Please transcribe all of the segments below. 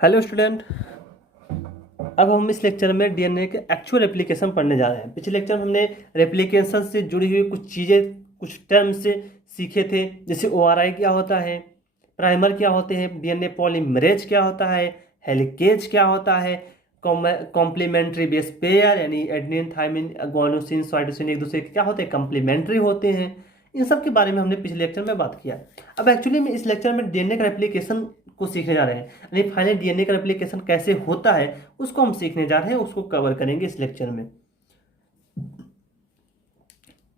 Hello student. अब हम इस लेक्चर में डीएनए के एक्चुअल एप्लीकेशन पढ़ने जा रहे हैं। पिछले लेक्चर में हमने रेप्लिकेशन से जुड़ी हुई कुछ चीज़ें, कुछ टर्म्स से सीखे थे, जैसे ओआरआई क्या होता है, प्राइमर क्या होते हैं, डीएनए पॉलीमरेज क्या होता है, हेलिकेज क्या होता है, कॉम्प्लीमेंट्री बेस पेयर यानी एडेनिन थाइमिन गुआनोसिन साइटोसिन एक दूसरे के क्या होते हैं, कम्प्लीमेंट्री होते हैं। इन सब के बारे में हमने पिछले लेक्चर में बात किया। अब एक्चुअली में इस लेक्चर में डीएनए का रेप्लिकेशन को सीखने जा रहे हैं, यानी फाइनली डीएनए का रेप्लिकेशन कैसे होता है उसको हम सीखने जा रहे हैं, उसको कवर करेंगे इस लेक्चर में।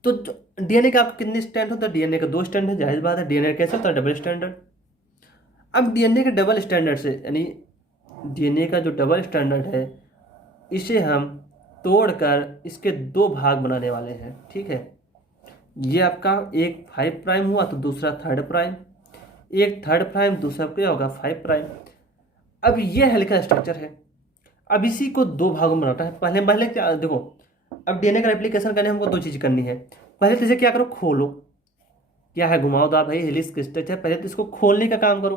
तो डीएनए का आपको कितने स्टैंड होता है? डीएनए का दो स्टैंड है, जाहिर बात है। डीएनए कैसे होता है? Double standard. अब डीएनए के डबल स्टैंडर्ड से, यानी डीएनए का जो डबल स्टैंडर्ड है, इसे हम तोड़कर इसके दो भाग बनाने वाले हैं। ठीक है, ये आपका एक 5 प्राइम हुआ तो दूसरा 3 प्राइम, एक 3 प्राइम, दूसरा क्या होगा 5 प्राइम। अब ये हेलिकल स्ट्रक्चर है। अब इसी को दो भागों में बांटा है। पहले पहले क्या देखो, अब डीएनए का रेप्लिकेशन करने हमको दो चीज़ करनी है। पहले तो इसे क्या करो, खोलो। क्या है, घुमावदार भाई हेलिक्स स्ट्रक्चर है, पहले तो इसको खोलने का काम करो।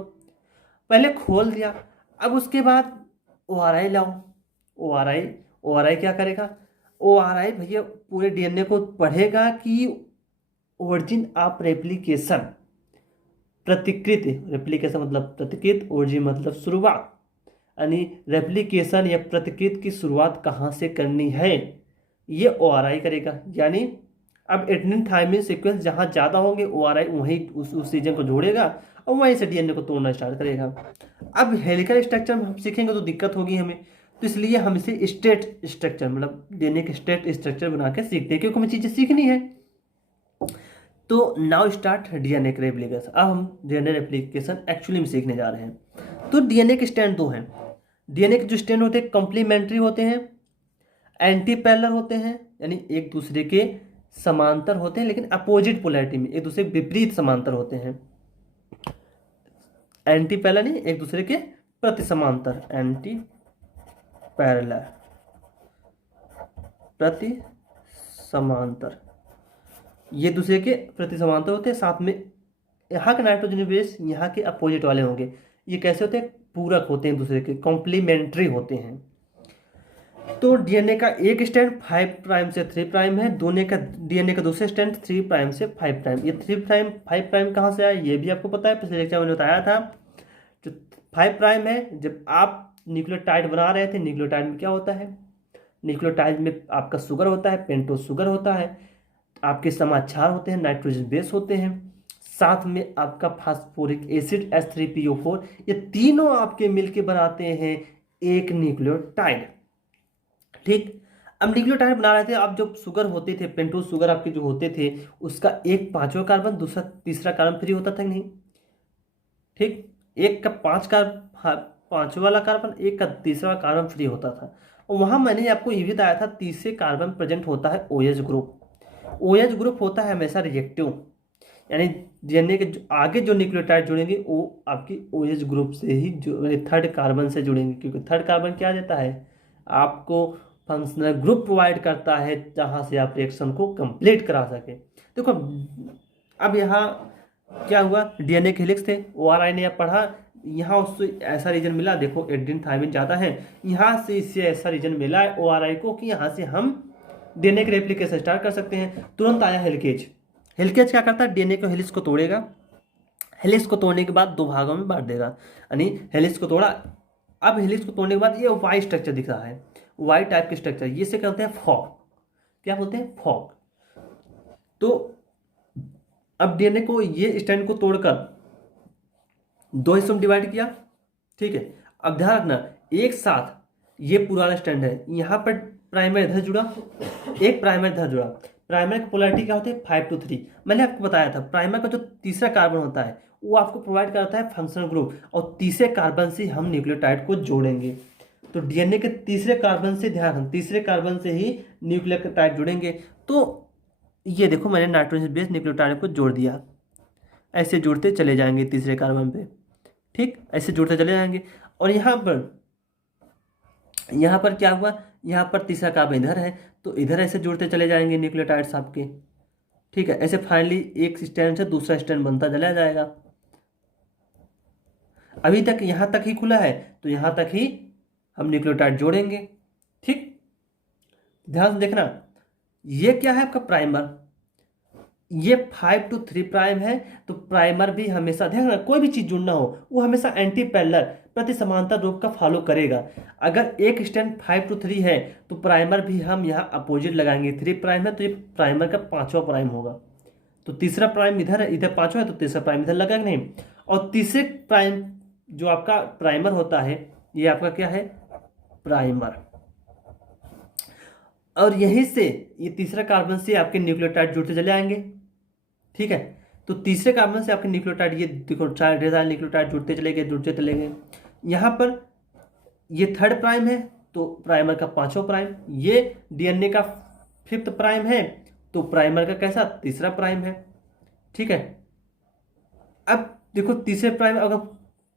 पहले खोल दिया, अब उसके बाद ओआरआई लाओ। ओआरआई ओआरआई क्या करेगा? ओआरआई भैया पूरे डीएनए को पढ़ेगा कि origin of replication, Pratikrit, replication मतलब प्रतिकृत, ओरिजिन मतलब शुरुआत, यानी रेप्लिकेशन या प्रतिकृत की शुरुआत कहाँ से करनी है, ये ओआरआई करेगा। यानी अब एडेनिन थाइमिन सीक्वेंस जहाँ ज़्यादा होंगे ओआरआई वहीं उस रीजन को जोड़ेगा और वहीं से डीएनए को तोड़ना स्टार्ट करेगा। अब हेलिकल स्ट्रक्चर में हम सीखेंगे तो दिक्कत होगी हमें, तो इसलिए हम इसे स्टेट स्ट्रक्चर मतलब डीएनए के स्टेट स्ट्रक्चर बना के सीखते हैं, क्योंकि हमें चीज़ें सीखनी है। तो नाउ स्टार्ट डीएनए के रेप्लिकेशन। अब हम डीएनए रेप्लिकेशन एक्चुअली में सीखने जा रहे हैं। तो डीएनए के स्टैंड दो हैं। डीएनए के जो स्टैंड होते हैं कॉम्प्लीमेंट्री होते हैं, एंटी पैरेलल होते हैं, यानी एक दूसरे के समांतर होते हैं लेकिन अपोजिट पोलैरिटी में, एक दूसरे के विपरीत समांतर होते हैं। एंटी पैरेलल नहीं, एक दूसरे के प्रति समांतर, एंटी पैरेलल, प्रति समांतर, ये दूसरे के प्रति समांतर होते हैं। साथ में यहाँ के नाइट्रोजन बेस यहाँ के अपोजिट वाले होंगे। ये कैसे होते हैं? पूरक होते हैं, दूसरे के कॉम्प्लीमेंट्री होते हैं। तो डीएनए का एक स्टैंड 5 प्राइम से 3 प्राइम है, दोनों का डीएनए का दूसरा स्टैंड 3 प्राइम से 5 प्राइम। ये 3 प्राइम 5 प्राइम कहाँ से आया ये भी आपको पता है, पिछले लेक्चर में बताया था। जो 5 प्राइम है, जब आप न्यूक्लियोटाइड बना रहे थे, न्यूक्लियोटाइड में क्या होता है? न्यूक्लियोटाइड में आपका शुगर होता है, पेंटोज शुगर होता है, आपके समाक्षार होते हैं, नाइट्रोजन बेस होते हैं, साथ में आपका फास्फोरिक एसिड H3PO4, ये तीनों आपके मिलके बनाते हैं एक न्यूक्लियोटाइड। ठीक, अब न्यूक्लियोटाइड बना रहे थे, अब जो शुगर होते थे, पेंटोज शुगर आपके जो होते थे, उसका एक पांचवा कार्बन, दूसरा तीसरा कार्बन फ्री होता था नहीं? ठीक, एक का पांचवा वाला कार्बन, एक का तीसरा कार्बन फ्री होता था। और वहां मैंने आपको ये भी बताया था तीसरे कार्बन प्रेजेंट होता है OH ग्रुप। OH ग्रुप होता है हमेशा रिएक्टिव, यानी डीएनए के आगे जो न्यूक्लियोटाइड जुड़ेंगे वो आपकी OH ग्रुप से ही थर्ड कार्बन से जुड़ेंगे, क्योंकि थर्ड कार्बन क्या देता है आपको? फंक्शनल ग्रुप प्रोवाइड करता है जहां से आप रिएक्शन को कंप्लीट करा सके। देखो अब यहाँ क्या हुआ, डीएनए के हेलिक्स थे, ओआरआई ने आप पढ़ा, यहाँ उससे ऐसा रीजन मिला, देखो एडेनिन थाइमिन ज़्यादा है, यहाँ से इससे ऐसा रीजन मिला है ओआरआई को कि यहाँ से हम डीएनए के रेप्लिकेशन स्टार्ट कर सकते हैं। तुरंत आया हेलिकेज। हेलिकेज क्या करता है? डीएनए को हेलिक्स को तोड़ेगा, हेलिक्स को तोड़ने के बाद दो भागों में बांट देगा, यानी हेलिक्स को तोड़ा। अब हेलिक्स को तोड़ने के बाद ये वाई स्ट्रक्चर दिख रहा है, वाई टाइप के स्ट्रक्चर, ये से कहते हैं फॉग। क्या बोलते हैं? फॉग। तो अब डीएनए को ये स्टैंड को तोड़कर दो हिस्सों में डिवाइड किया। ठीक है, अब ध्यान रखना एक साथ ये पुराना स्टैंड है, यहाँ पर प्राइमर इधर जुड़ा, एक प्राइमर इधर जुड़ा। प्राइमर की पोलैरिटी क्या होती है? 5 to 3। मैंने आपको बताया था प्राइमर का जो तीसरा कार्बन होता है वो आपको प्रोवाइड करता है फंक्शनल ग्रुप, और तीसरे कार्बन से हम न्यूक्लियोटाइड को जोड़ेंगे। तो डीएनए के तीसरे कार्बन से, ध्यान, तीसरे कार्बन से ही न्यूक्लियोटाइड जुड़ेंगे। तो ये देखो मैंने नाइट्रोजन बेस न्यूक्लियोटाइड को जोड़ दिया, ऐसे जुड़ते चले जाएंगे तीसरे कार्बन पे। ठीक, ऐसे जुड़ते चले जाएंगे। और यहाँ पर क्या हुआ, यहाँ पर तीसरा कार्बन इधर है तो इधर ऐसे जुड़ते चले जाएंगे न्यूक्लियोटाइड्स आपके। ठीक है, ऐसे फाइनली एक स्टैंड से दूसरा स्टैंड बनता चला जाएगा। अभी तक यहाँ तक ही खुला है, तो यहाँ तक ही हम न्यूक्लियोटाइड जोड़ेंगे। ठीक, ध्यान से देखना, ये क्या है आपका प्राइमर, ये 5 to 3 प्राइम है, तो प्राइमर भी हमेशा ध्यान रखना, कोई भी चीज जुड़ना हो वो हमेशा एंटी पैरेलल प्रति समांतर रूप का फॉलो करेगा। अगर एक स्टैंड 5 to 3 है तो प्राइमर भी हम यहाँ अपोजिट लगाएंगे। 3 प्राइम है तो ये प्राइमर का 5वां प्राइम होगा, तो तीसरा प्राइम इधर है, इधर 5वां है तो तीसरा प्राइम इधर लगाएंगे नहीं। और तीसरे प्राइम जो आपका प्राइमर होता है ये आपका क्या है, प्राइमर। और यहीं से ये तीसरा कार्बन से आपके न्यूक्लियोटाइड जुड़ते चले आएंगे। ठीक है, तो तीसरे कार्बन से आपके न्यूक्लियोटाइड, ये देखो ढेर सारे न्यूक्लियोटाइड जुड़ते चले गए। यहाँ पर ये 3rd प्राइम है तो प्राइमर का 5वां प्राइम, ये डीएनए का 5th प्राइम है तो प्राइमर का कैसा, 3रा प्राइम है। ठीक है, अब देखो तीसरे प्राइम अगर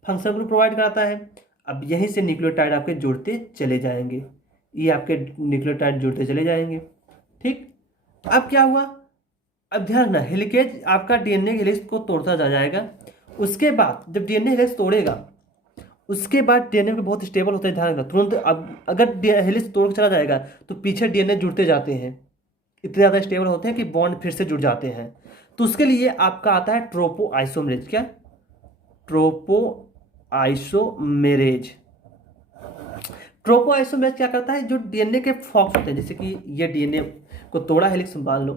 फंक्शनल ग्रुप प्रोवाइड कराता है, अब यहीं से न्यूक्लियोटाइड आपके जुड़ते चले जाएंगे, ये आपके न्यूक्लियोटाइड जुड़ते चले जाएंगे। ठीक, अब क्या हुआ, अब ध्यान रखना, हेलिकेज आपका डीएनए हेलिक्स को तोड़ता जा जाएगा। उसके बाद जब डीएनए हेलिक्स तोड़ेगा, उसके बाद डीएनए में बहुत स्टेबल होता है, ध्यान रखना तुरंत। अब अगर हेलिक्स तोड़ चला जाएगा तो पीछे डीएनए जुड़ते जाते हैं, इतने ज़्यादा स्टेबल होते हैं कि बॉन्ड फिर से जुड़ जाते हैं। तो उसके लिए आपका आता है ट्रोपो आइसोमेरेज। क्या, ट्रोपो आइसोमेरेज। ट्रोपो आइसोमेरेज क्या करता है, जो डीएनए के फॉक्स होते हैं, जैसे कि ये डीएनए को तोड़ा हेलिक्स मान लो,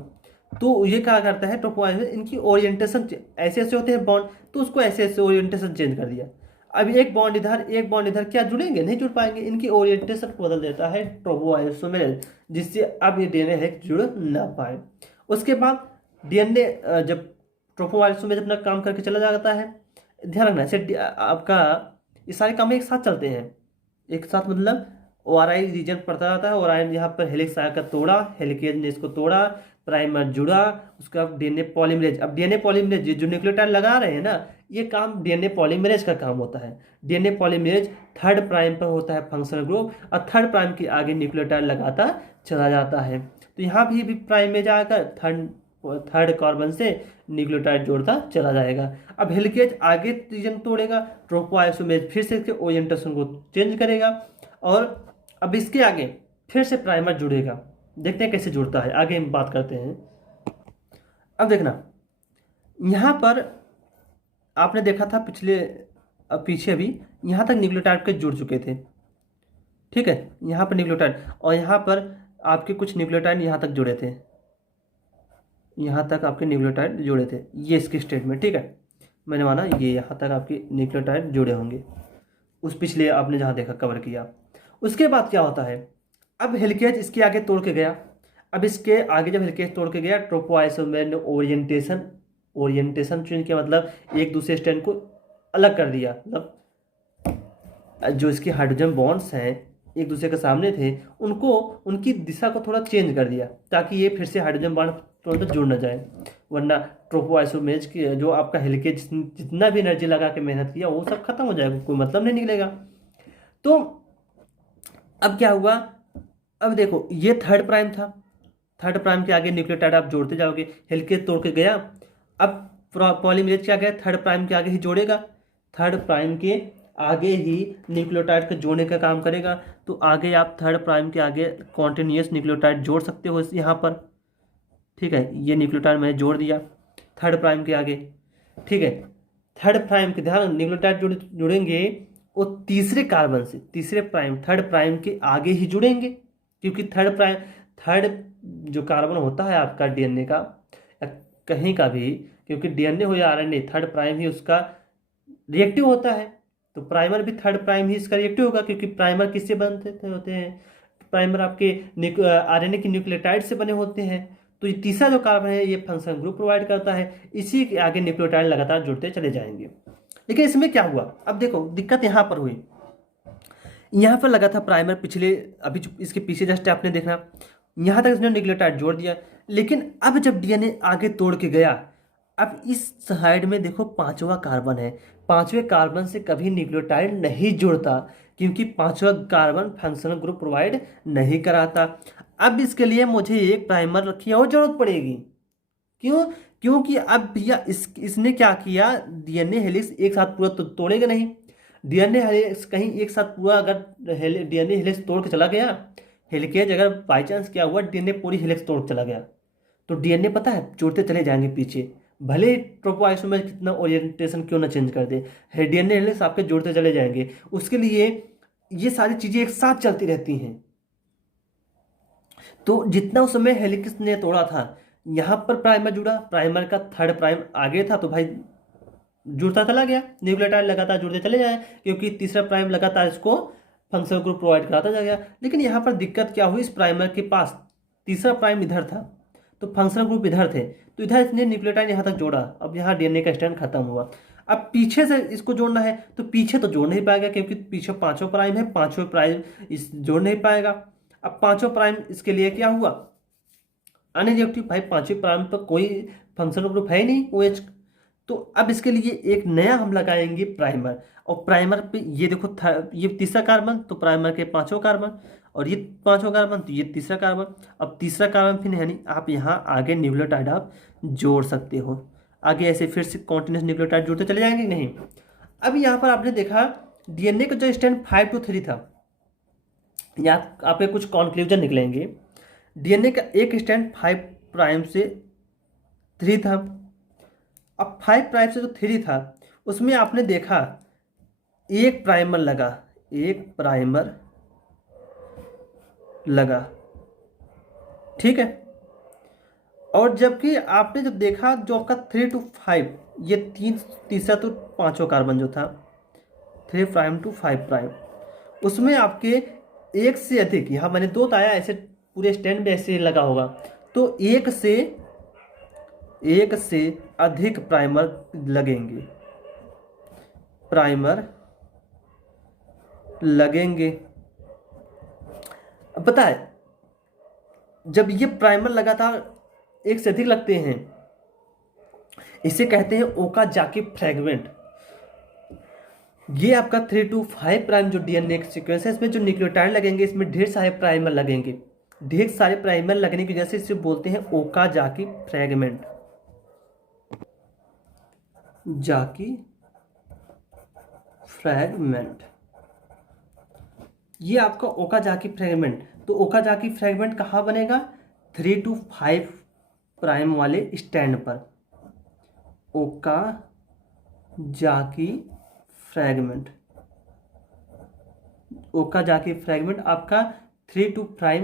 तो ये क्या करता है ट्रोपो आइसोमेरेज, इनकी ओरिएंटेशन ऐसे ऐसे होते हैं बॉन्ड, तो उसको ऐसे ऐसे ओरिएंटेशन चेंज कर दिया। अब एक बॉन्ड इधर एक बॉन्ड इधर, क्या जुड़ेंगे, नहीं जुड़ पाएंगे, इनकी ओरिएंटेशन को बदल देता है ट्रोपो आइसोमेरेज, जिससे अब ये डीएनए हेलिक्स जुड़ ना पाए। उसके बाद डीएनए जब ट्रोपो आइसोमेरेज अपना काम करके चला जाता है, ध्यान रखना ऐसे आपका ये सारे काम एक साथ चलते हैं, एक साथ मतलब ORI रीजन पड़ता जाता है, और यहाँ पर हेलिक्स आकर तोड़ा, हेलिकेज ने इसको तोड़ा, प्राइमर जुड़ा, उसका डीएनए पॉलीमरेज। अब डीएनए पॉलीमरेज जो न्यूक्लियोटाइड लगा रहे हैं ना, ये काम डीएनए पॉलीमरेज का काम होता है। डीएनए पॉलीमरेज 3rd प्राइम पर होता है फंक्शनल ग्रुप, और 3rd प्राइम के आगे न्यूक्लियोटाइड लगाता चला जाता है। तो यहाँ भी प्राइम में जाकर 3rd कार्बन से न्यूक्लियोटाइड जोड़ता चला जाएगा। अब हेलिकेज आगे रीजन तोड़ेगा, ट्रोपो आइसोमेरेज फिर से इसके ओरिएंटेशन को चेंज करेगा, और अब इसके आगे फिर से प्राइमर जुड़ेगा। देखते हैं कैसे जुड़ता है, आगे हम बात करते हैं। अब देखना, यहाँ पर आपने देखा था पीछे भी यहाँ तक न्यूक्लियोटाइड के जुड़ चुके थे। ठीक है, यहाँ पर न्यूक्लियोटाइड, और यहाँ पर आपके कुछ न्यूक्लियोटाइड यहाँ तक जुड़े थे, यहाँ तक आपके न्यूक्लियोटाइड जुड़े थे, ये इसके स्टेट में। ठीक है, मैंने माना ये यहाँ तक आपके न्यूक्लियोटाइड जुड़े होंगे, उस पिछले आपने जहाँ देखा कवर किया। उसके बाद क्या होता है, अब हेलिकेज इसके आगे तोड़ के गया। अब इसके आगे जब हेलिकेज तोड़ के गया, ट्रोपो आइसोमेरेज ने ओरिएंटेशन चेंज किया, मतलब एक दूसरे स्टैंड को अलग कर दिया, मतलब जो इसके हाइड्रोजन बॉन्ड्स हैं एक दूसरे के सामने थे, उनको उनकी दिशा को थोड़ा चेंज कर दिया, ताकि ये फिर से हाइड्रोजन बॉन्ड तुरंत जुड़ न जाए। वरना ट्रोपो आइसोमेरेज की जो आपका हेलिकेज जितना भी एनर्जी लगा के मेहनत किया वो सब खत्म हो जाएगा, कोई मतलब नहीं निकलेगा। तो अब क्या हुआ, अब देखो ये 3rd प्राइम था, 3rd प्राइम के आगे न्यूक्लियोटाइड आप जोड़ते जाओगे, हेलिकेज तोड़ के गया, अब पॉलीमरेज क्या गया 3rd प्राइम के आगे ही जोड़ेगा, 3rd प्राइम के आगे ही न्यूक्लियोटाइड के जोड़ने का काम करेगा। तो आगे आप 3rd प्राइम के आगे कॉन्टिन्यूस न्यूक्लियोटाइड जोड़ सकते हो यहाँ पर। ठीक है, ये न्यूक्लियोटाइड मैंने जोड़ दिया 3rd प्राइम के आगे। ठीक है, 3rd प्राइम के ध्यान न्यूक्लियोटाइड जुड़ेंगे वो तीसरे कार्बन से, 3rd प्राइम के आगे ही जुड़ेंगे, क्योंकि 3rd जो कार्बन होता है आपका डीएनए का या कहीं का भी, क्योंकि डीएनए हो या आरएनए 3rd प्राइम ही उसका रिएक्टिव होता है, तो प्राइमर भी 3rd प्राइम ही इसका रिएक्टिव होगा, क्योंकि प्राइमर किससे बनते होते हैं, प्राइमर आपके आरएनए की न्यूक्लियोटाइड से बने होते हैं। तो ये तीसरा जो कार्बन है ये फंक्शनल ग्रुप प्रोवाइड करता है, इसी के आगे न्यूक्लियोटाइड लगातार जुड़ते चले जाएंगे। लेकिन इसमें क्या हुआ, अब देखो दिक्कत यहाँ पर हुई, यहाँ पर लगा था प्राइमर पिछले, अभी इसके पीछे जस्ट आपने देखना यहाँ तक इसने न्यूक्लियोटाइड जोड़ दिया। लेकिन अब जब डीएनए आगे तोड़ के गया, अब इस साइड में देखो 5वां कार्बन है, 5वें कार्बन से कभी न्यूक्लियोटाइड नहीं जुड़ता, क्योंकि 5वां कार्बन फंक्शनल ग्रुप प्रोवाइड नहीं कराता। अब इसके लिए मुझे एक प्राइमर रखी और जरूरत पड़ेगी। क्यों, क्योंकि अब भैया इसने क्या किया, डीएनए हेलिक्स एक साथ पूरा तोड़ेगा नहीं, डीएनए हेलिक्स कहीं एक साथ पूरा अगर डीएनए हेलिक्स तोड़ के चला गया, हेलिकेज अगर बाई चांस क्या हुआ डीएनए पूरी हेलिक्स तोड़ के चला गया, तो डीएनए पता है जोड़ते चले जाएंगे पीछे, भले ट्रोपोआइसोमर कितना ओरिएंटेशन क्यों ना चेंज कर दे, डीएनए हेलिक्स आपके जोड़ते चले जाएंगे। उसके लिए ये सारी चीजें एक साथ चलती रहती हैं। तो जितना उस समय हेलिक्स ने तोड़ा था, यहाँ पर प्राइमर जुड़ा, प्राइमर का थर्ड प्राइम आगे था तो भाई जुड़ता चला गया, न्यूक्लियोटाइड लगातार जुड़ते चले जाए, क्योंकि तीसरा प्राइम लगातार इसको फंक्शनल ग्रुप प्रोवाइड कराता जा गया। लेकिन यहाँ पर दिक्कत क्या हुई, इस प्राइमर के पास तीसरा प्राइम इधर था तो फंक्शनल ग्रुप इधर थे, तो इधर इसने न्यूक्लियोटाइड यहाँ तक जोड़ा, अब यहाँ डीएनए का स्टैंड खत्म हुआ। अब पीछे से इसको जोड़ना है तो पीछे तो जोड़ नहीं पाएगा, क्योंकि पीछे पांचों प्राइम है, पांचों प्राइम इस जोड़ नहीं पाएगा। अब पांचों प्राइम इसके लिए क्या हुआ, अनरिएक्टिव, भाई पांचवें प्राइम पर कोई फंक्शनल ग्रुप है ही नहीं OH। तो अब इसके लिए एक नया हम लगाएंगे प्राइमर, और प्राइमर पे ये देखो ये तीसरा कार्बन तो प्राइमर के पांचों कार्बन, और ये पांचों कार्बन तो ये तीसरा कार्बन। अब तीसरा कार्बन फिर यानी आप यहाँ आगे न्यूक्लियोटाइड आप जोड़ सकते हो, आगे ऐसे फिर से कॉन्टिन्यूस न्यूक्लियोटाइड जुड़ते चले जाएंगे नहीं। अब यहाँ पर आपने देखा डीएनए का जो स्टैंड 5 to 3 था, यहाँ आपके कुछ कॉन्क्लूजन निकलेंगे। डीएनए का एक स्टैंड 5 प्राइम से 3 था। अब 5 प्राइम से जो 3 था उसमें आपने देखा एक प्राइमर लगा, एक प्राइमर लगा, ठीक है। और जबकि आपने जब देखा जो आपका 3 to 5 ये तीसरा तो पांचों कार्बन जो था 3 प्राइम to 5 प्राइम, उसमें आपके एक से अधिक, यहाँ मैंने 2 बताया, ऐसे पूरे स्टैंड में ऐसे लगा होगा, तो एक से अधिक प्राइमर लगेंगे, प्राइमर लगेंगे। अब पता है जब ये प्राइमर लगातार एक से अधिक लगते हैं, इसे कहते हैं ओकाजाकी फ्रैगमेंट। ये आपका 3 to 5 प्राइम जो डीएनए सीक्वेंस है, इसमें जो न्यूक्लियोटाइड लगेंगे इसमें ढेर सारे प्राइमर लगेंगे, ढेर सारे प्राइमर लगने की वजह से इसे बोलते हैं ओकाजाकी फ्रैगमेंट, जाकी फ्रैगमेंट। ये आपका ओकाजाकी फ्रैगमेंट, तो ओकाजाकी फ्रैगमेंट कहाँ बनेगा, 3 to 5 प्राइम वाले स्टैंड पर, ओकाजाकी फ्रैगमेंट। ओकाजाकी फ्रैगमेंट आपका 3 to 5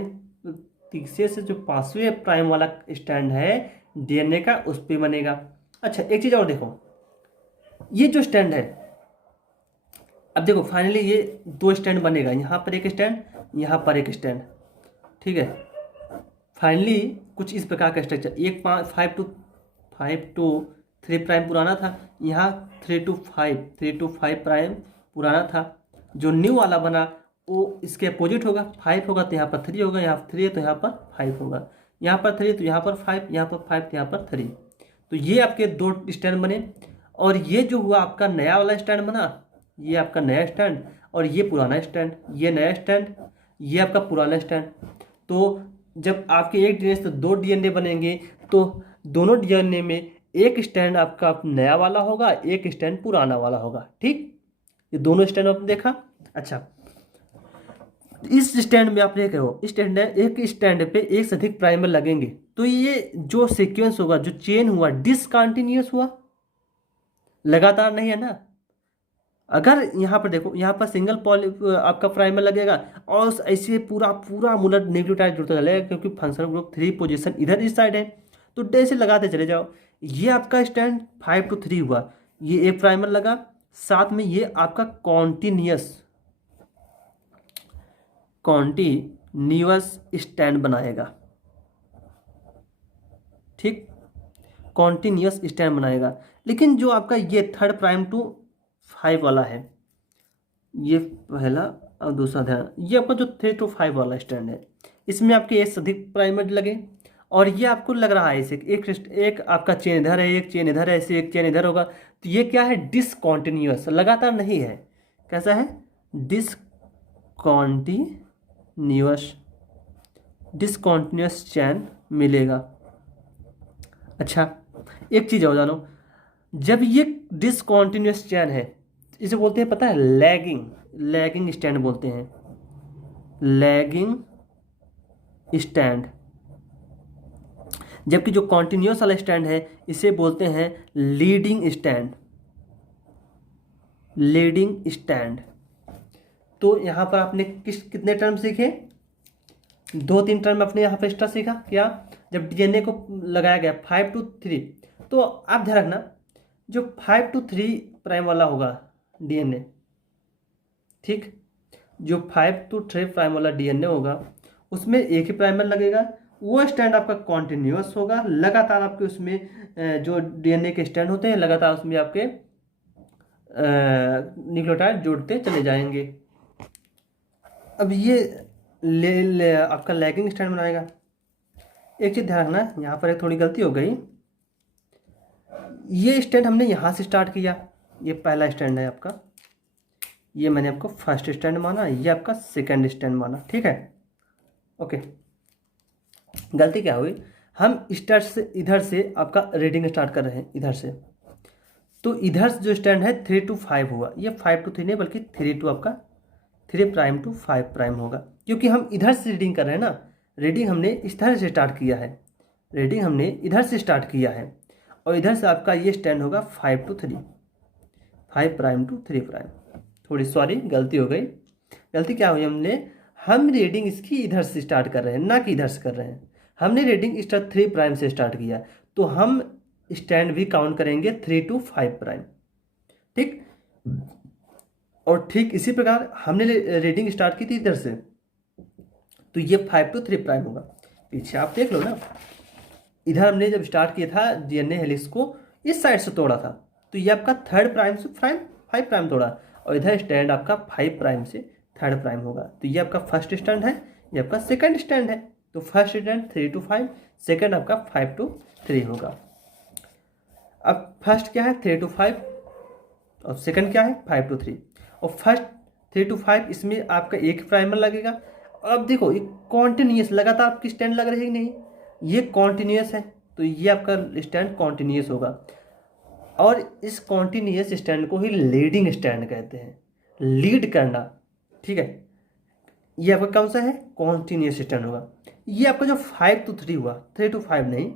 तीसरे से जो पांचवें प्राइम वाला स्टैंड है डीएनए का, उस पर बनेगा। अच्छा एक चीज और देखो, ये जो स्टैंड है, अब देखो फाइनली ये 2 स्टैंड बनेगा, यहाँ पर एक स्टैंड, यहाँ पर एक स्टैंड, ठीक है। फाइनली कुछ इस प्रकार का स्ट्रक्चर, एक 5 to 3 प्राइम पुराना था, यहाँ 3 to 5 प्राइम पुराना था, जो न्यू वाला बना वो इसके अपोजिट होगा, 5 होगा तो यहाँ पर 3 होगा, यहाँ 3 है तो यहाँ पर 5 होगा, यहाँ पर 3 तो यहाँ पर 5, यहाँ पर 5 तो यहाँ पर 3। तो ये आपके 2 स्टैंड बने, और ये जो हुआ आपका नया वाला स्टैंड बना, ये आपका नया स्टैंड, और ये पुराना स्टैंड, ये नया स्टैंड, ये आपका पुराना स्टैंड। तो जब आपके एक डीएनए से 2 डीएनए बनेंगे तो दोनों डीएनए में एक स्टैंड आपका नया वाला होगा, एक स्टैंड पुराना वाला होगा, ठीक। ये दोनों स्टैंड आपने देखा। अच्छा इस स्टैंड में आपने कहो स्टैंड है, एक स्टैंड पे एक से अधिक प्राइमर लगेंगे, तो ये जो सीक्वेंस होगा, जो चेन हुआ, डिसकंटिन्यूअस हुआ, लगातार नहीं है ना। अगर यहाँ पर देखो, यहाँ पर सिंगल पॉली आपका प्राइमर लगेगा और ऐसे पूरा मुलर न्यूक्लियोटाइड जुड़ता चलेगा, क्योंकि फंक्शनल ग्रुप 3 पोजीशन इधर इस साइड है, तो ऐसे लगाते चले जाओ। ये आपका स्टैंड 5 to 3 हुआ, ये एक प्राइमर लगा, साथ में ये आपका कॉन्टिन्यूअस स्टैंड बनाएगा, ठीक, कॉन्टिन्यूअस स्टैंड बनाएगा। लेकिन जो आपका ये 3 प्राइम to 5 वाला है, ये पहला और दूसरा ध्यान, ये आपका जो 3 to 5 वाला स्टैंड है, इसमें आपके एक से अधिक प्राइमर लगे, और ये आपको लग रहा है इसे एक आपका चेन इधर है, एक चेन इधर है, ऐसे एक चेन इधर होगा, तो ये क्या है, डिसकॉन्टिन्यूअस, लगातार नहीं है। कैसा है, डिसकॉन्टिन्यूअस चैन मिलेगा। अच्छा एक चीज़ और जानो, जब ये डिसकॉन्टिन्यूअस चैन है इसे बोलते हैं पता है, लैगिंग, लैगिंग स्टैंड बोलते हैं, लैगिंग स्टैंड। जबकि जो कॉन्टिन्यूस वाला स्टैंड है इसे बोलते हैं लीडिंग स्टैंड, लीडिंग स्टैंड। तो यहाँ पर आपने कितने टर्म सीखे, 2-3 टर्म अपने यहाँ पे एक्स्ट्रा सीखा क्या, जब डीएनए को लगाया गया 5 to 3। तो आप ध्यान रखना, जो 5 to 3 प्राइम वाला होगा डीएनए, ठीक, जो 5 to 3 प्राइम वाला डीएनए होगा उसमें एक ही प्राइमर लगेगा, वो स्टैंड आपका कॉन्टिन्यूस होगा, लगातार आपके उसमें जो डीएनए के स्टैंड होते हैं लगातार उसमें आपके न्यूक्लियोटाइड जोड़ते चले जाएंगे। अब ये आपका लैगिंग स्टैंड बनाएगा। एक चीज़ ध्यान रखना, यहाँ पर एक थोड़ी गलती हो गई, ये स्टैंड हमने यहाँ से स्टार्ट किया, ये पहला स्टैंड है आपका, ये मैंने आपको फर्स्ट स्टैंड माना, ये आपका सेकंड स्टैंड माना, ठीक है, ओके। गलती क्या हुई, हम स्टार्ट से इधर से आपका रीडिंग स्टार्ट कर रहे हैं इधर से, तो इधर जो स्टैंड है 3 to 5 हुआ, ये 5 to 3 नहीं बल्कि 3 to आपका 3 to 5 होगा, क्योंकि हम इधर से रीडिंग कर रहे हैं ना, रीडिंग हमने इस तरह से स्टार्ट किया है, रीडिंग हमने इधर से स्टार्ट किया है, और इधर से आपका ये स्टैंड होगा 5 to 3, 5 to 3। थोड़ी सॉरी गलती हो गई। गलती क्या हुई, हम रीडिंग इसकी इधर से स्टार्ट कर रहे हैं ना कि इधर से कर रहे हैं, हमने रीडिंग इस 3 से स्टार्ट किया, तो हम स्टैंड भी काउंट करेंगे 3 to 5, ठीक। और ठीक इसी प्रकार हमने रीडिंग स्टार्ट की थी इधर से, तो ये 5 to 3 होगा। पीछे आप देख लो ना, इधर हमने जब स्टार्ट किया था डीएनए हेलिक्स को इस साइड से तोड़ा था, तो ये आपका 3 से 5 तोड़ा, और इधर स्टैंड आपका 5 से 3 होगा, तो ये आपका फर्स्ट स्टैंड है, ये आपका सेकंड स्टैंड है। तो फर्स्ट स्टैंड 3 to 5, सेकंड आपका 5 to 3 होगा। अब फर्स्ट क्या है 3 to 5, और सेकंड क्या है 5 to 3, और फर्स्ट 3 to 5 इसमें आपका एक प्राइमर लगेगा। अब देखो ये कॉन्टिन्यूस लगातार आपकी स्टैंड लग रही है नहीं, ये कॉन्टिन्यूस है, तो ये आपका स्टैंड कॉन्टिन्यूस होगा, और इस कॉन्टिन्यूस स्टैंड को ही लीडिंग स्टैंड कहते हैं, लीड करना, ठीक है। ये आपका कौन सा है, कॉन्टिन्यूस स्टैंड होगा। ये आपका जो 5 to 3 हुआ, 3 to 5 नहीं,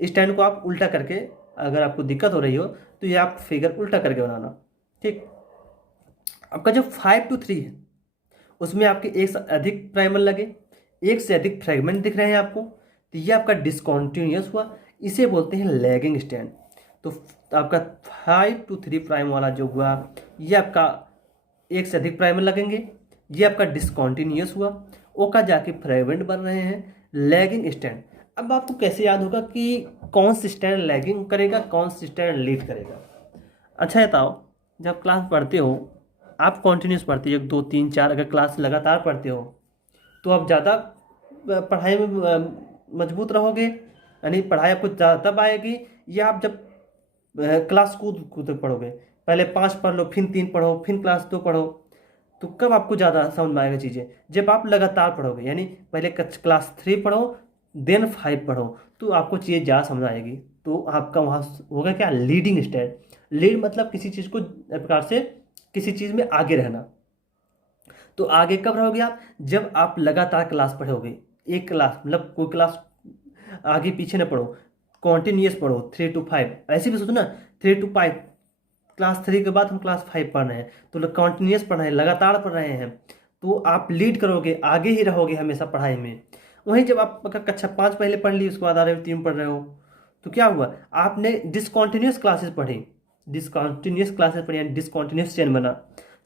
स्टैंड को आप उल्टा करके, अगर आपको दिक्कत हो रही हो तो ये आप फिगर उल्टा करके बनाना, ठीक। आपका जो 5 to 3 है उसमें आपके एक से अधिक प्राइमर लगे, एक से अधिक फ्रेगमेंट दिख रहे हैं आपको, तो ये आपका डिसकॉन्टिन्यूस हुआ, इसे बोलते हैं लैगिंग स्टैंड। तो आपका 5 to 3 वाला जो हुआ, ये आपका एक से अधिक प्राइमर लगेंगे, ये आपका डिसकॉन्टिन्यूस हुआ, ओ का जाके फ्रेगमेंट बन रहे हैं, लैगिंग स्टैंड। अब आपको कैसे याद होगा कि कौन सा स्टैंड लैगिंग करेगा, कौन सा स्टैंड लीड करेगा। अच्छा बताओ, जब क्लास पढ़ते हो आप कॉन्टिन्यूस पढ़ते हो, 1 2 3 4 अगर क्लास लगातार पढ़ते हो तो आप ज़्यादा पढ़ाई में मजबूत रहोगे, यानी पढ़ाई आपको ज़्यादा तब आएगी, या आप जब क्लास कूद कूद पढ़ोगे, पहले 5 पढ़ लो फिर 3 पढ़ो फिर क्लास 2 पढ़ो, तो कब आपको ज़्यादा समझ में आएगा चीज़ें, जब आप लगातार पढ़ोगे, यानी पहले क्लास 3 पढ़ो देन 5 पढ़ो, तो आपको चीज़ें ज़्यादा समझ आएगी। तो आपका वहाँ होगा क्या, लीडिंग स्टैंड। लीड मतलब किसी चीज़ को प्रकार से किसी चीज़ में आगे रहना। तो आगे कब रहोगे आप, जब आप लगातार क्लास पढ़ोगे, एक क्लास मतलब कोई क्लास आगे पीछे ना पढ़ो, कॉन्टिन्यूस पढ़ो 3 to 5। ऐसे भी सोचो ना 3 to 5, क्लास 3 के बाद हम क्लास 5 पढ़ रहे हैं, तो कॉन्टिन्यूस पढ़ रहे हैं, लगातार पढ़ रहे हैं, तो आप लीड करोगे, आगे ही रहोगे हमेशा पढ़ाई में। वहीं जब आप अगर कक्षा 5 पहले पढ़ ली, उसके बाद आ रहे हो 3 पढ़ रहे हो, तो क्या हुआ, आपने डिसकॉन्टिन्यूस क्लासेस पढ़ी, डिसकॉन्टिन्यूस क्लासेस पढ़ी, डिसकॉन्टिन्यूस चेन बना।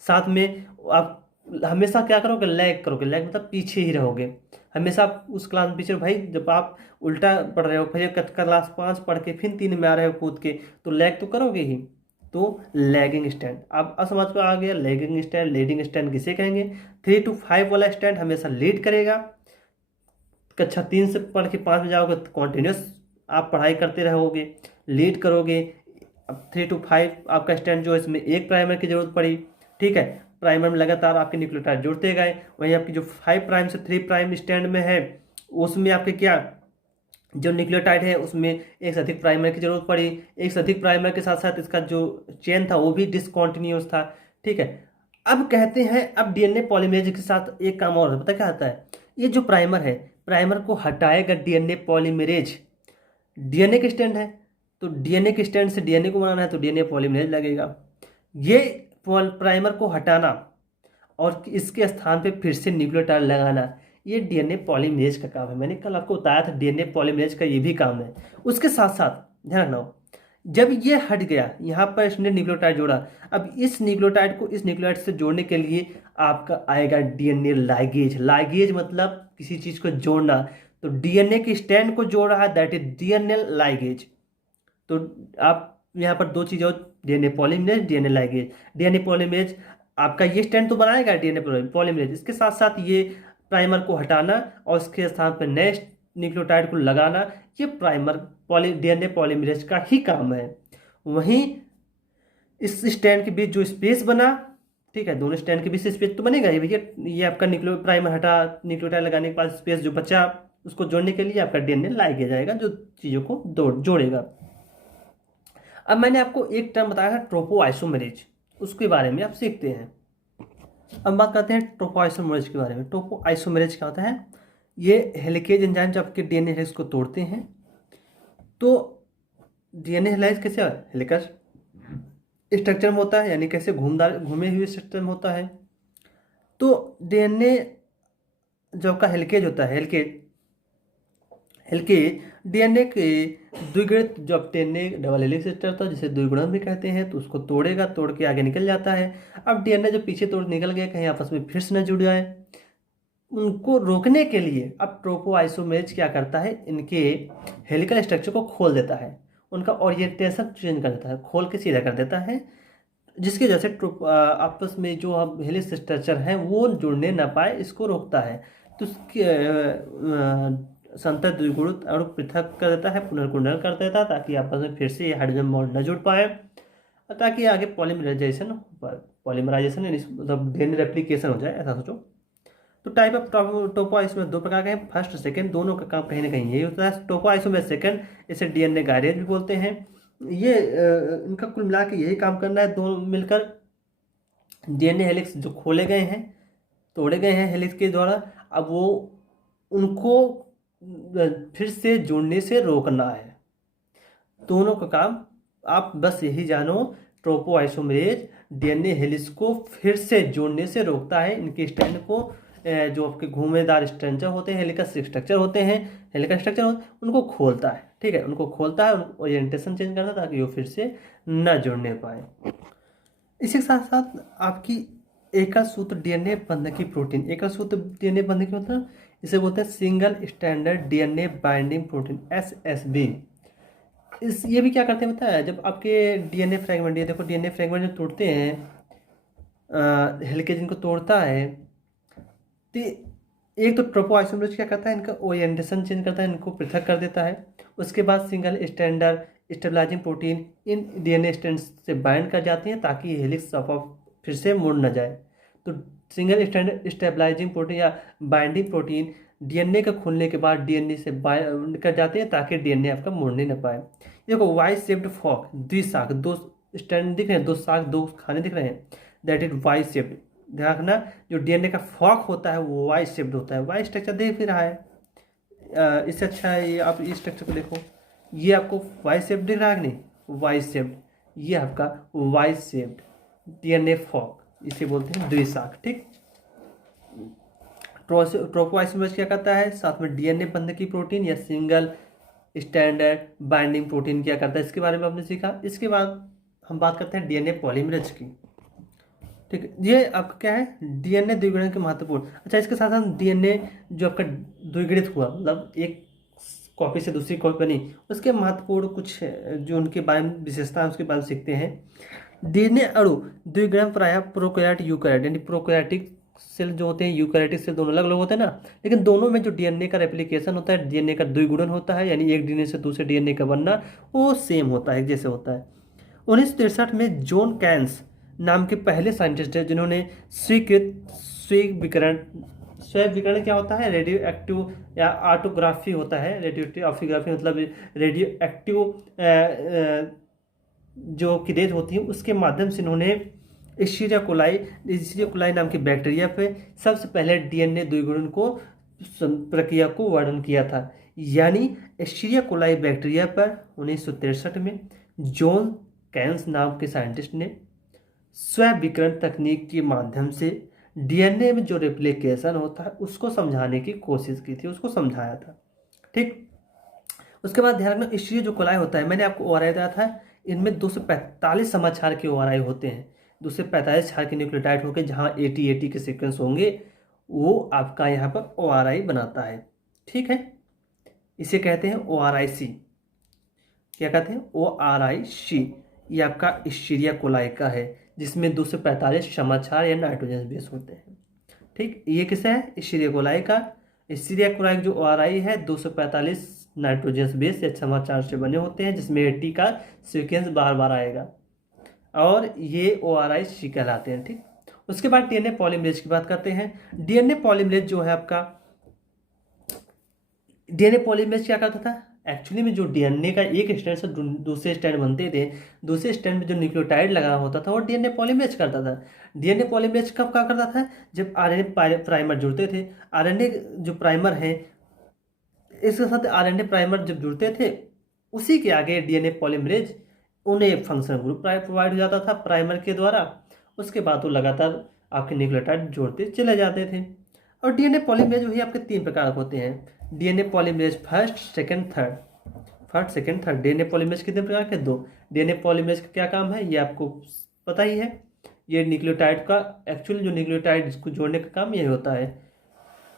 साथ में आप हमेशा क्या करोगे, लैग करोगे, लैग मतलब पीछे ही रहोगे हमेशा, आप उस क्लास में पीछे। भाई जब आप उल्टा पढ़ रहे हो, फिर क्लास 5 पढ़ के फिर 3 में आ रहे हो कूद के, तो लैग तो करोगे ही। तो लैगिंग स्टैंड अब समझ में आ गया, लैगिंग स्टैंड लीडिंग स्टैंड किसे कहेंगे। 3 to 5 वाला स्टैंड हमेशा लीड करेगा, कक्षा 3 से पढ़ के 5 में जाओगे तो कॉन्टिन्यूस आप पढ़ाई करते रहोगे, लीड करोगे। अब 3 to 5 आपका स्टैंड जो है, इसमें एक प्राइमर की जरूरत पड़ी, ठीक है, प्राइमर में लगातार आपके न्यूक्लियोटाइड जुड़ते गए। वहीं आपकी जो 5 से 3 स्टैंड में है, उसमें आपके क्या जो न्यूक्लियोटाइड है उसमें एक से अधिक प्राइमर की जरूरत पड़ी, एक से अधिक प्राइमर के साथ साथ इसका जो चेन था वो भी डिसकॉन्टिन्यूअस था। ठीक है, अब कहते हैं अब डीएनए पॉलीमरेज के साथ एक काम और है, पता क्या आता है, ये जो प्राइमर है, प्राइमर को हटाएगा डीएनए पॉलीमरेज। डीएनए के स्टैंड है, तो डीएनए के स्टैंड से डीएनए को बनाना है तो डीएनए पॉलीमरेज लगेगा। ये प्राइमर को हटाना और इसके स्थान पे फिर से न्यूक्लियोटाइड लगाना, ये डीएनए पॉलीमरेज का काम है। मैंने कल आपको बताया था डीएनए पॉलीमरेज का ये भी काम है। उसके साथ साथ ध्यान रखना हो, जब ये हट गया, यहाँ पर इसने न्यूक्लियोटाइड जोड़ा, अब इस न्यूक्लियोटाइड को इस न्यूक्लियोटाइड से जोड़ने के लिए आपका आएगा डीएनए लाइगेज। लाइगेज मतलब किसी चीज को जोड़ना, तो डीएनए के स्टैंड को जोड़ रहा है, दैट इज डीएनए लाइगेज। तो आप यहाँ पर दो चीजें, DNA polymerase, DNA ligase. DNA polymerase आपका ये स्टैंड तो बनाएगा डीएनए पॉलीमरेज, इसके साथ साथ ये प्राइमर को हटाना और उसके स्थान पर नए न्यूक्लियोटाइड को लगाना, ये प्राइमर डीएनए पॉलीमरेज का ही काम है। वहीं इस स्टैंड के बीच जो स्पेस बना, ठीक है, दोनों स्टैंड के बीच स्पेस तो बनेगा ही भैया, ये आपका प्राइमर हटा, न्यूक्लियोटाइड लगाने के बाद स्पेस जो बचा उसको जोड़ने के लिए आपका डीएनए लाइगेज जाएगा जो चीज़ों को जोड़ेगा। अब मैंने आपको एक टर्म बताया था ट्रोपोआइसोमेरेज, उसके बारे में आप सीखते हैं। अब बात करते हैं ट्रोपोआइसोमेरेज के बारे में। ट्रोपोआइसोमेरेज क्या होता है, ये हेलिकेज एंजाइम जब आपके डीएनए हेलिक्स को तोड़ते हैं, तो डीएनए हेलिक्स कैसे हेलिकल स्ट्रक्चर में होता है, यानी कैसे घूमे हुए स्ट्रक्चर में होता है। तो डीएनए जो आपका हेलिकेज होता है, हेलिकेज डीएनए के द्विगुणित जो डीएनए डबल हेलिक्स स्ट्रक्चर था जिसे द्विगुणन भी कहते हैं, तो उसको तोड़ेगा, तोड़ के आगे निकल जाता है। अब डीएनए जो पीछे तोड़ निकल गया, कहीं आपस में फिर से न जुड़ जाए, उनको रोकने के लिए अब ट्रोपोआइसोमेरेज क्या करता है, इनके हेलिकल स्ट्रक्चर को खोल देता है, उनका ओरिएंटेशन चेंज कर देता है, खोल के सीधा कर देता है, जिसकी वजह से आपस में जो अब हेलिक्स स्ट्रक्चर है वो जुड़ने ना पाए, इसको रोकता है। तो उसके संतर द्विगुणित अणु पृथक कर देता है, पुनर्कुंडल कर देता है, ताकि आपस में फिर से ये हाइड्रोजन बॉन्ड न जुड़ पाए, ताकि आगे पॉलीमराइजेशन मतलब डीएनए रेप्लिकेशन हो जाए, ऐसा सोचो। तो टाइप ऑफ ट्रोपोआइसोमेरेज दो प्रकार के हैं, फर्स्ट सेकंड, दोनों का काम कहीं ना कहीं यही होता है। ट्रोपोआइसोमेरेज सेकंड, इसे डीएनए गायरेज भी बोलते हैं। ये इनका कुल मिला के यही काम करना है, दोनों मिलकर डीएनए हेलिक्स जो खोले गए हैं, तोड़े गए हैं हेलिक्स के द्वारा, अब वो उनको फिर से जुड़ने से रोकना है। दोनों का काम आप बस यही जानो, ट्रोपोआइसोमेरेज डीएनए हेलिक्स को फिर से जोड़ने से रोकता है, इनके स्टैंड को जो आपके घूमेदार स्ट्रक्चर होते हैं, हेलिकल स्ट्रक्चर होते हैं, हेलिकल स्ट्रक्चर उनको खोलता है। ठीक है, उनको खोलता है, ओरिएंटेशन चेंज करता है ताकि वो फिर से न जुड़ने पाए। इसी के साथ साथ आपकी एकल सूत्र डीएनए बंधकी प्रोटीन, एकल सूत्र डीएनए बंधकी मतलब इसे बोलते हैं single standard DNA binding protein, SSB. ये भी क्या करते हैं पता है, जब आपके डीएनए फ्रेगमेंट, ये देखो डीएनए फ्रेगमेंट जो तोड़ते हैं, हेलिकेज इनको तोड़ता है, तो एक तो ट्रोपोआइसोमेरेज क्या करता है, इनका ओरिएंटेशन चेंज करता है, इनको पृथक कर देता है। उसके बाद single stranded stabilising protein in DNA strand से बाइंड कर जाती हैं ताकि हेलिक्स फिर से मुड़ न जाए। तो सिंगल स्टैंडर्ड स्टेबलाइजिंग प्रोटीन या बाइंडिंग प्रोटीन डीएनए के खुलने के बाद डीएनए से बाइंड कर जाते हैं ताकि डीएनए आपका मुड़ने न पाए। देखो वाई शेप्ड फॉक, द्विशाख, दो स्टैंड दिख रहे हैं, दो शाख, दो खाने दिख रहे हैं, दैट इज वाई शेप्ड। ध्यान रखना, जो डीएनए का फॉक होता है वो वाई शेप्ड होता है। वाई स्ट्रक्चर देख भी रहा है, इससे अच्छा है ये आप इस स्ट्रक्चर को देखो, ये आपको वाई शेप्ड दिख रहा है कि नहीं, वाई शेप्ड, ये आपका वाई शेप्ड डीएनए फॉक, इसे बोलते हैं द्विशाख। ठीक, ट्रोपोआइसोमेरेज क्या करता है, साथ में डीएनए बंधकी प्रोटीन या सिंगल स्टैंडर्ड बाइंडिंग प्रोटीन क्या करता है, इसके बारे में आपने सीखा। इसके बाद हम बात करते हैं डीएनए पॉलीमरेज की। ठीक है, ये आपका क्या है, डीएनए द्विगुणन के महत्वपूर्ण। अच्छा, इसके साथ साथ डीएनए जो आपका द्विगुणित हुआ, मतलब एक कॉपी से दूसरी कॉपी बनी, उसके महत्वपूर्ण कुछ जो उनके बारे में विशेषता है उसके बारे में सीखते हैं। डीएनए अणु द्विगुणन प्रायः प्रोकैरियोट यूकैरियोट, यानी प्रोकैरियोटिक सेल जो होते हैं, यूकैरियोटिक सेल दोनों अलग अलग होते हैं ना, लेकिन दोनों में जो डीएनए का रेप्लिकेशन होता है, डीएनए का द्विगुणन होता है, यानी एक डीएनए से दूसरे डीएनए का बनना, वो सेम होता है, जैसे होता है। 1963 में जॉन कैन्स नाम के पहले साइंटिस्ट है जिन्होंने स्वीकृत स्वीविकरण स्वैप विकिरण क्या होता है? रेडियो एक्टिव या ऑटोग्राफी होता है। रेडियो ऑफिग्राफी मतलब रेडियो एक्टिव जो किरणें होती हैं उसके माध्यम से इन्होंने इशीरिया कोलाई नाम की बैक्टीरिया पे सबसे पहले डीएनए द्विगुणन को प्रक्रिया को वर्णन किया था। यानी एशीरिया कोलाई बैक्टीरिया पर 1963 में जॉन कैन्स नाम के साइंटिस्ट ने स्वैप विकिरण तकनीक के माध्यम से डीएनए में जो रेप्लिकेशन होता है उसको समझाने की कोशिश की थी, उसको समझाया था। ठीक, उसके बाद ध्यान रखना, इसीलिए जो कोलाई होता है, मैंने आपको ओआरआई बताया था, इनमें 245 समाचार के ओआरआई होते हैं। 245 क्षार के न्यूक्लियोटाइड होंगे, जहाँ 80 के सीक्वेंस होंगे, वो आपका यहाँ पर ओआरआई बनाता है। ठीक है, इसे कहते हैं ORIC। क्या कहते हैं? ORIC। ये आपका इशीरिया कोलाई का है, जिसमें 245 समाचार या नाइट्रोजन बेस होते हैं। ठीक, ये किसका है? इशीरिया कोलाई का। इशीरिया कोलाई जो ORI है 245 नाइट्रोजन बेस या समाचार से बने होते हैं, जिसमें 80 का सीक्वेंस बार बार आएगा, और ये ORIC कहलाते हैं। ठीक, उसके बाद डीएनए पॉलीमरेज की बात करते हैं। डीएनए पॉलीमरेज जो है आपका, डीएनए पॉलीमरेज क्या करता था? एक्चुअली में जो डीएनए का एक स्ट्रैंड से दूसरे स्ट्रैंड बनते थे, दूसरे स्ट्रैंड में जो न्यूक्लियोटाइड लगा होता था वो डीएनए पॉलीमरेज करता था। डीएनए पॉलीमरेज कब क्या करता था? जब आरएनए प्राइमर जुड़ते थे। आरएनए जो प्राइमर है, इसके साथ आरएनए प्राइमर जब जुड़ते थे, उसी के आगे डीएनए पॉलीमरेज उन्हें फंक्शनल ग्रुप प्रोवाइड हो जाता था प्राइमर के द्वारा। उसके बाद वो लगातार आपके न्यूक्लियोटाइड जोड़ते चले जाते थे। और डीएनए पॉलीमरेज वही आपके 3 प्रकार होते हैं। DNA polymerase first, second, third. First, second, third. DNA polymerase कितने प्रकार के? 2। डीएनए पॉलीमरेज का क्या काम है ये आपको पता ही है। ये न्यूक्लियोटाइड का एक्चुअली जो न्यूक्लियोटाइड को जोड़ने का काम यही होता है।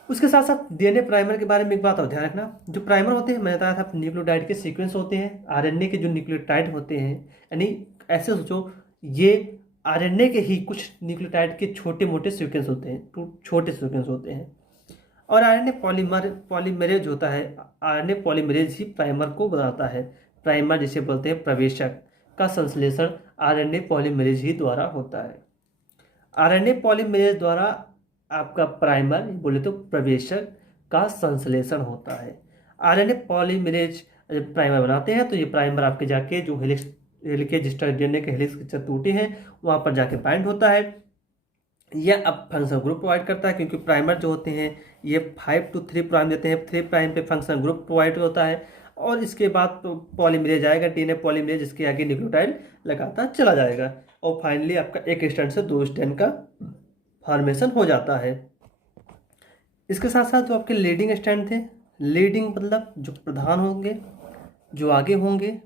उसके साथ साथ डीएनए प्राइमर के बारे में एक बात और ध्यान रखना, जो प्राइमर होते हैं, मैंने बताया था न्यूक्लियोटाइड के सीक्वेंस होते हैं। आरएनए के जो न्यूक्लियोटाइड होते हैं, यानी ऐसे सोचो, ये आरएनए के ही कुछ न्यूक्लियोटाइड के छोटे मोटे सीक्वेंस होते हैं, छोटे सीक्वेंस होते हैं। और आरएनए पॉलीमरेज होता है, आरएनए पॉलीमरेज ही प्राइमर को बनाता है। प्राइमर जिसे बोलते हैं प्रवेशक का संश्लेषण आरएनए पॉलीमरेज ही द्वारा होता है। आरएनए पॉलीमरेज द्वारा आपका प्राइमर बोले तो प्रवेशक का संश्लेषण होता है। आरएनए पॉलीमरेज जब प्राइमर बनाते हैं तो ये प्राइमर आपके जाके जो हेलिकेज स्ट्रक्चर डीएनए के हेलिक्स टूटे हैं वहाँ पर जाके बाइंड होता है। यह अब फंक्शनल ग्रुप प्रोवाइड करता है, क्योंकि प्राइमर जो होते हैं ये 5 to 3 प्राइम देते हैं। 3 प्राइम पे फंक्शनल ग्रुप प्रोवाइड होता है, और इसके बाद तो पॉलीमरेज आएगा, डीएनए पॉलीमरेज, इसके आगे न्यूक्लियोटाइड लगाता चला जाएगा, और फाइनली आपका एक स्ट्रैंड से 2 स्ट्रैंड का फॉर्मेशन हो जाता है। इसके साथ साथ जो आपके लीडिंग स्ट्रैंड थे, लीडिंग मतलब जो प्रधान होंगे, जो आगे होंगे,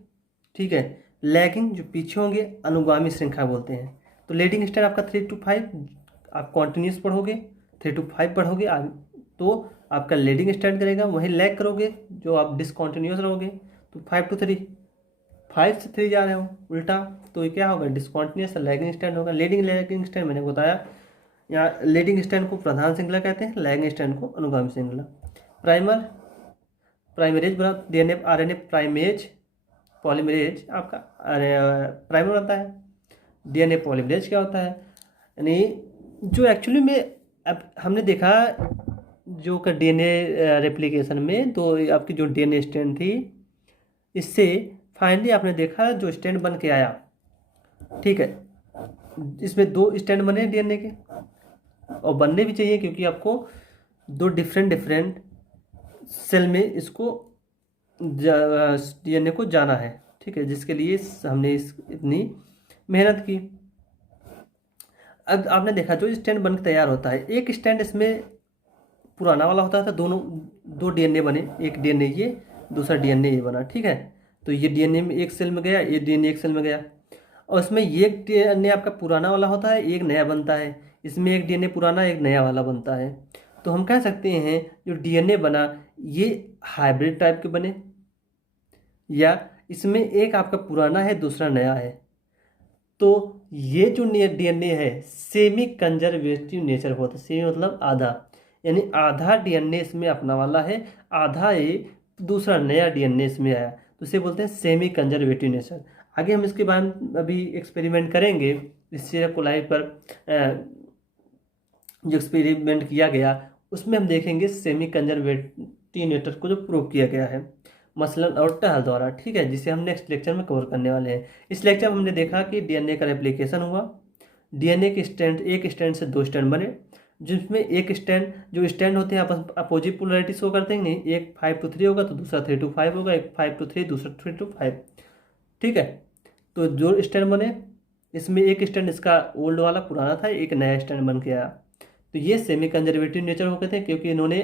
ठीक है। लैगिंग जो पीछे होंगे, अनुगामी श्रृंखला बोलते हैं। तो लीडिंग स्ट्रैंड आपका 3 to 5, आप कॉन्टिन्यूस पढ़ोगे, 3 to 5 पढ़ोगे तो आपका लीडिंग स्ट्रैंड करेगा। वहीं लैग करोगे जो आप डिसकॉन्टिन्यूस रहोगे तो 5 to 3, 5 से 3 जा रहे हो उल्टा, तो ये क्या होगा? डिसकॉन्टिन्यूस लैगिंग स्ट्रैंड होगा। लीडिंग लैगिंग स्ट्रैंड मैंने बताया, यहाँ लीडिंग स्ट्रैंड को प्रधान श्रृंखला कहते हैं, लैगिंग स्ट्रैंड को अनुगामी श्रृंखला। प्राइमरेज बना डीएनए आरएनए प्राइमेज पॉलीमरेज आपका प्राइमर बनता है। डीएनए पॉलीमरेज क्या होता है? यानी जो एक्चुअली में अब हमने देखा जो का डीएनए रेप्लिकेशन में, तो आपकी जो डीएनए स्ट्रैंड थी, इससे फाइनली आपने देखा जो स्ट्रैंड बन के आया, ठीक है, इसमें 2 स्ट्रैंड बने डीएनए के, और बनने भी चाहिए, क्योंकि आपको 2 डिफरेंट सेल में इसको डीएनए को जाना है, ठीक है, जिसके लिए हमने इतनी मेहनत की। अब आपने देखा जो स्टैंड बनकर तैयार होता है, एक स्टैंड इसमें पुराना वाला होता था, दोनों 2 डीएनए बने, एक डीएनए ये, दूसरा डीएनए ये बना, ठीक है। तो ये डीएनए में एक सेल में गया, ये डीएनए एक सेल में गया, और इसमें ये डीएनए आपका पुराना वाला होता है, एक नया बनता है। इसमें एक डीएनए पुराना, एक नया वाला बनता है। तो हम कह सकते हैं जो डीएनए बना ये हाइब्रिड टाइप के बने, या इसमें एक आपका पुराना है, दूसरा नया है। तो ये जो डीएनए है सेमी कंजर्वेटिव नेचर होता है। सेमी मतलब आधा, यानी आधा डीएनए इसमें अपना वाला है, आधा ये दूसरा नया डीएनए इसमें आया, तो इसे बोलते हैं सेमी कंजर्वेटिव नेचर। आगे हम इसके बारे में अभी एक्सपेरिमेंट करेंगे। इसीलिए कोलाई पर जो एक्सपेरिमेंट किया गया उसमें हम देखेंगे सेमी कंजर्वेटिव नेचर को जो प्रूव किया गया है मसलन और टहल द्वारा, ठीक है, जिसे हम नेक्स्ट लेक्चर में कवर करने वाले हैं। इस लेक्चर में हमने देखा कि डीएनए का रेप्लिकेशन हुआ, डीएनए के स्टैंड, एक स्टैंड से दो स्टैंड बने, जिसमें एक स्टैंड, जो स्टैंड होते हैं आपस अपोजिट पोलरिटी शो करते हैं नहीं, एक 5 to 3 होगा तो दूसरा 3 to 5 होगा, एक 5 to 3 दूसरा 3 to 5, ठीक है। तो जो स्टैंड बने, इसमें एक स्टैंड इसका ओल्ड वाला पुराना था, एक नया स्टैंड बन के आया। तो ये सेमी कंजर्वेटिव नेचर हो गए थे, क्योंकि इन्होंने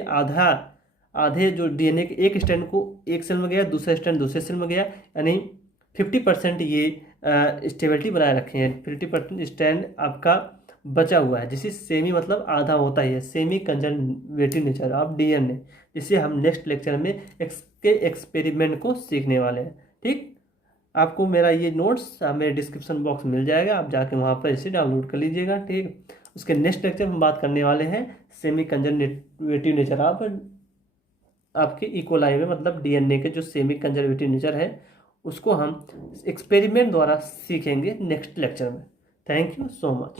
आधे जो डीएनए के एक स्टैंड को एक सेल में गया, दूसरा स्टैंड दूसरे सेल में गया, यानी 50% ये स्टेबिलिटी बनाए रखे हैं, 50% स्टैंड आपका बचा हुआ है, जिसे सेमी मतलब आधा होता ही है, semi conservative nature of DNA, जिसे हम नेक्स्ट लेक्चर में इसके एक्सपेरिमेंट को सीखने वाले हैं, ठीक। आपको मेरा ये नोट्स मेरे डिस्क्रिप्शन बॉक्स में मिल जाएगा, आप जाके वहाँ पर इसे डाउनलोड कर लीजिएगा, ठीक। उसके नेक्स्ट लेक्चर हम बात करने वाले हैं सेमी कंजर्वेटिव नेचर ऑफ आपके इकोलाई में, मतलब डीएनए के जो सेमी कंजर्वेटिव नेचर है उसको हम एक्सपेरिमेंट द्वारा सीखेंगे नेक्स्ट लेक्चर में। Thank you so much.